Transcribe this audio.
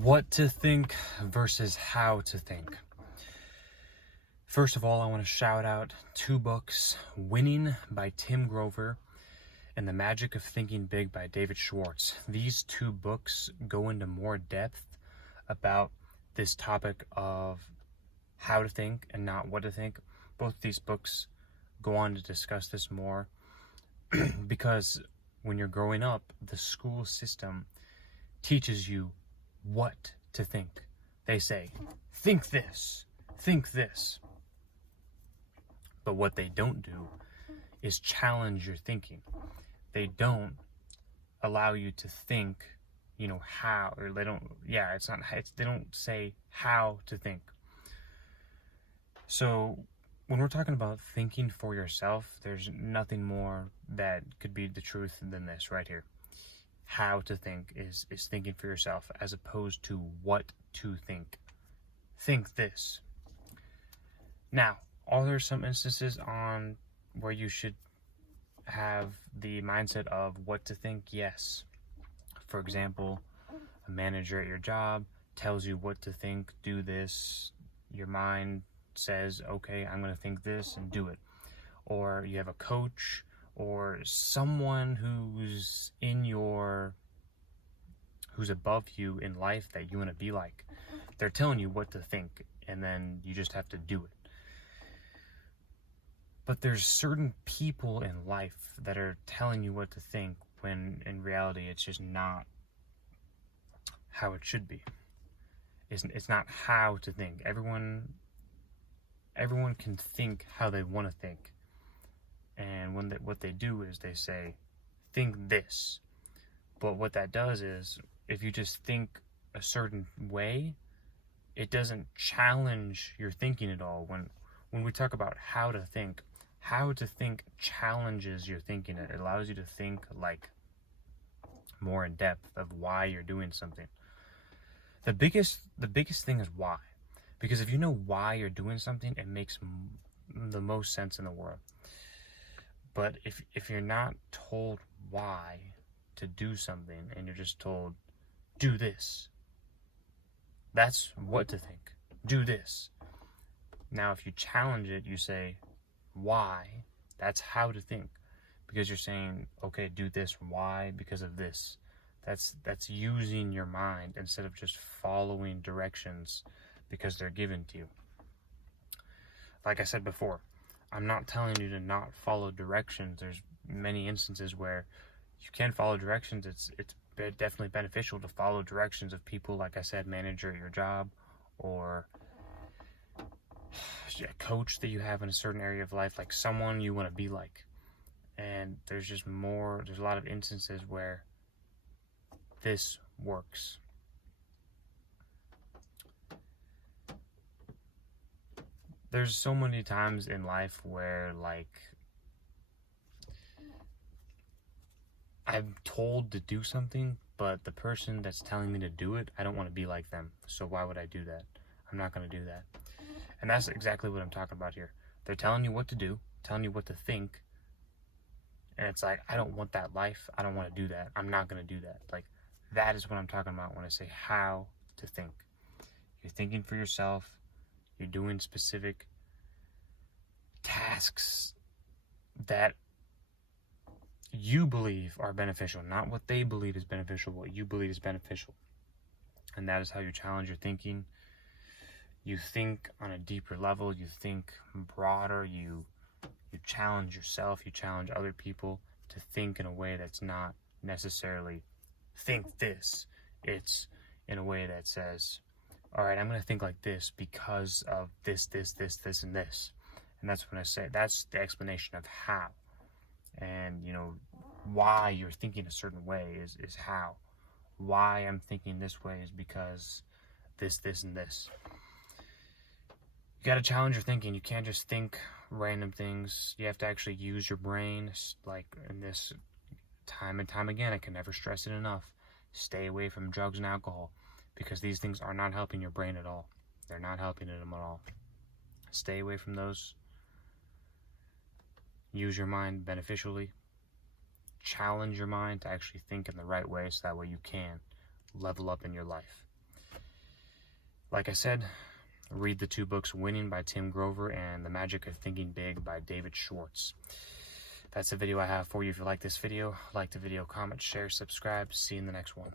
What to think versus how to think. First of all, I want to shout out two books, Winning by Tim Grover and The Magic of Thinking Big by David Schwartz. These two books go into more depth about this topic of how to think and not what to think. Both these books go on to discuss this more because when you're growing up, the school system teaches you what to think. They say, think this, think this. But what they don't do is challenge your thinking. They don't allow you to think, how, or they don't, they don't say how to think. So when we're talking about thinking for yourself, there's nothing more that could be the truth than this right here. How to think is thinking for yourself as opposed to what to think. Think this. Now, are there some instances on where you should have the mindset of what to think? Yes. For example, a manager at your job tells you what to think, do this. Your mind says, okay, I'm going to think this and do it. Or you have a coach or someone who's above you in life that you want to be like. They're telling you what to think, and then you just have to do it. But there's certain people in life that are telling you what to think when in reality it's just not how it should be. It's not how to think. Everyone can think how they want to think. And what they do is they say, think this. But what that does is, if you just think a certain way, it doesn't challenge your thinking at all. When we talk about how to think challenges your thinking. It allows you to think like more in depth of why you're doing something. The biggest thing is why. Because if you know why you're doing something, it makes the most sense in the world. But if you're not told why to do something and you're just told, do this, that's what to think. Do this. Now, if you challenge it, you say, why? That's how to think. Because you're saying, okay, do this. Why? Because of this. That's using your mind instead of just following directions because they're given to you. Like I said before, I'm not telling you to not follow directions. There's many instances where you can follow directions. It's definitely beneficial to follow directions of people, like I said, manager at your job, or a coach that you have in a certain area of life, like someone you want to be like. And there's a lot of instances where this works. There's so many times in life where, like, I'm told to do something, but the person that's telling me to do it, I don't want to be like them. So why would I do that? I'm not going to do that. And that's exactly what I'm talking about here. They're telling you what to do, telling you what to think. And it's like, I don't want that life. I don't want to do that. I'm not going to do that. Like, that is what I'm talking about when I say how to think. You're thinking for yourself. You're doing specific tasks that you believe are beneficial, not what they believe is beneficial, what you believe is beneficial. And that is how you challenge your thinking. You think on a deeper level, you think broader, you challenge yourself, you challenge other people to think in a way that's not necessarily think this. It's in a way that says, all right, I'm going to think like this because of this, and this. And that's when I say, that's the explanation of how. And, why you're thinking a certain way is how. Why I'm thinking this way is because this, and this. You got to challenge your thinking. You can't just think random things. You have to actually use your brain. Like in this, time and time again, I can never stress it enough. Stay away from drugs and alcohol, because these things are not helping your brain at all. They're not helping it at all. Stay away from those. Use your mind beneficially. Challenge your mind to actually think in the right way, so that way you can level up in your life. like I said, read the 2 books, Winning by Tim Grover and The Magic of Thinking Big by David Schwartz. That's the video I have for you. If you like this video, like the video, comment, share, subscribe. See you in the next one.